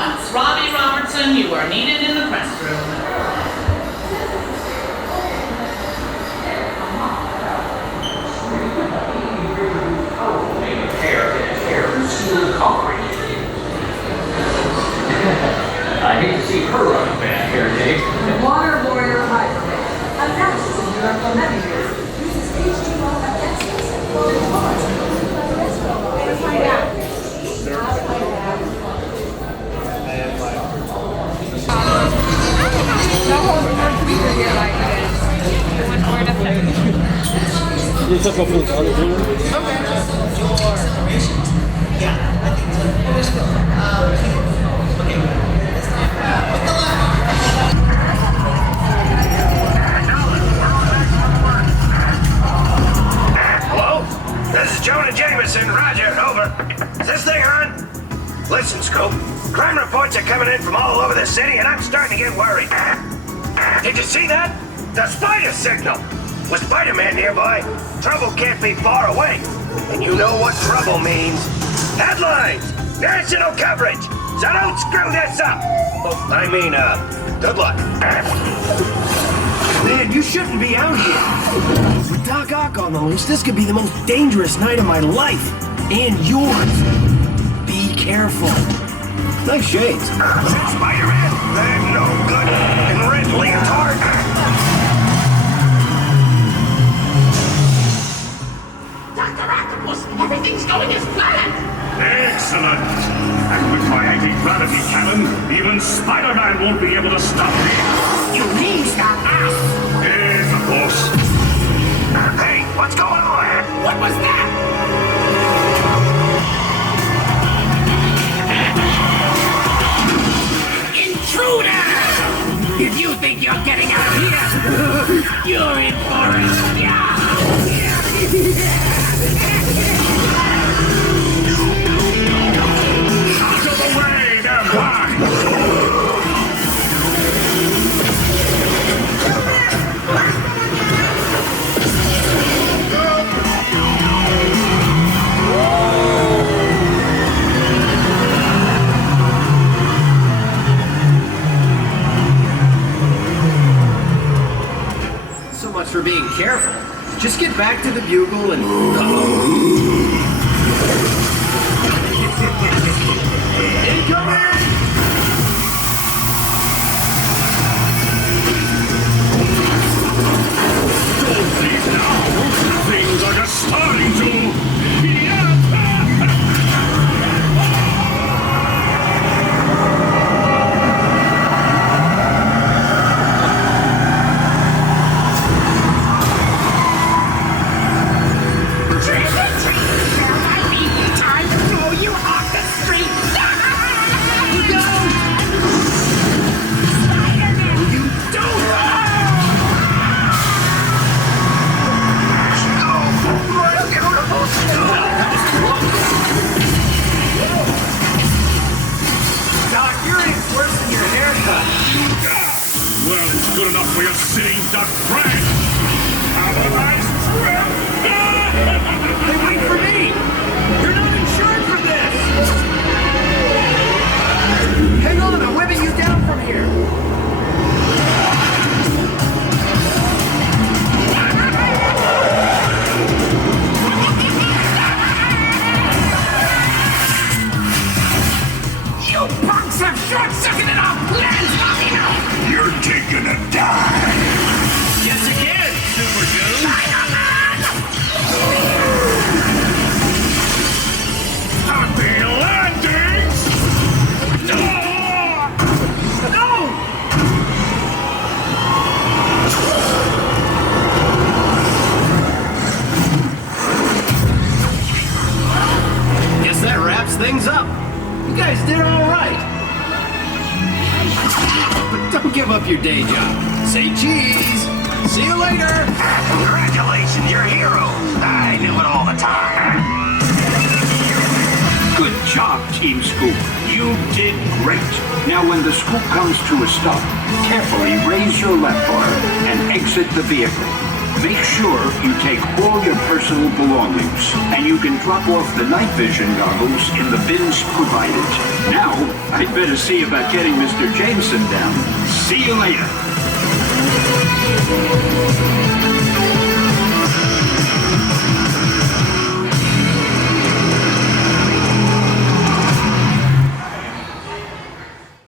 once. Robbie Robertson, you are needed in the press room. I hate to see her run a bad hair day. Water warrior hybrid. Analysis in Europe for many years. Uses HTML against floating parts. Let's find out. Jetzt hat man für uns alle drin. Hello? This is Jonah Jameson. Roger, over. Is this thing on? Listen, Scope. Crime reports are coming in from all over the city, and I'm starting to get worried. Did you see that? The spider signal! With Spider-Man nearby, trouble can't be far away. And you know what trouble means. Headlines! National coverage! So don't screw this up! Oh, I mean, good luck. Man, you shouldn't be out here. With Doc Ock on the loose, this could be the most dangerous night of my life. And yours. Be careful. Nice shades. Spider-Man? They're no good. And red leotard? Dr. Octopus, everything's going as planned. Excellent! And with my anti-gravity cannon, even Spider-Man won't be able to stop me. You mean stop us? Yes, of course. Hey, what's going on? What was that? Intruder! If you think you're getting out of here, you're in for it. Out of the way, they're mine! So much for being careful. Just get back to the bugle and... Incoming! Please now! Things are just starting to... Time to throw you off the street! Look out! Spider-Man! You don't! Doc, your ink's worse than your haircut. Well, it's good enough for your sitting duck friend. Have a nice trip! Hey, wait for me! You're not insured for this! Hang on, I'm whipping you down from here. You punks have short-circuited our plans long enough! You're taking a dive! Yes, again, Super Goon! Spider-Man! Happy landings! No! No! Guess that wraps things up. You guys did all right. But don't give up your day job. Say cheese. See you later. Congratulations, you're heroes. I knew it all the time. Good job, Team Scoop. You did great. Now, when the scoop comes to a stop, carefully raise your left arm and exit the vehicle. Make sure you take all your personal belongings, and you can drop off the night vision goggles in the bins provided. Now, I'd better see about getting Mr. Jameson down. See you later.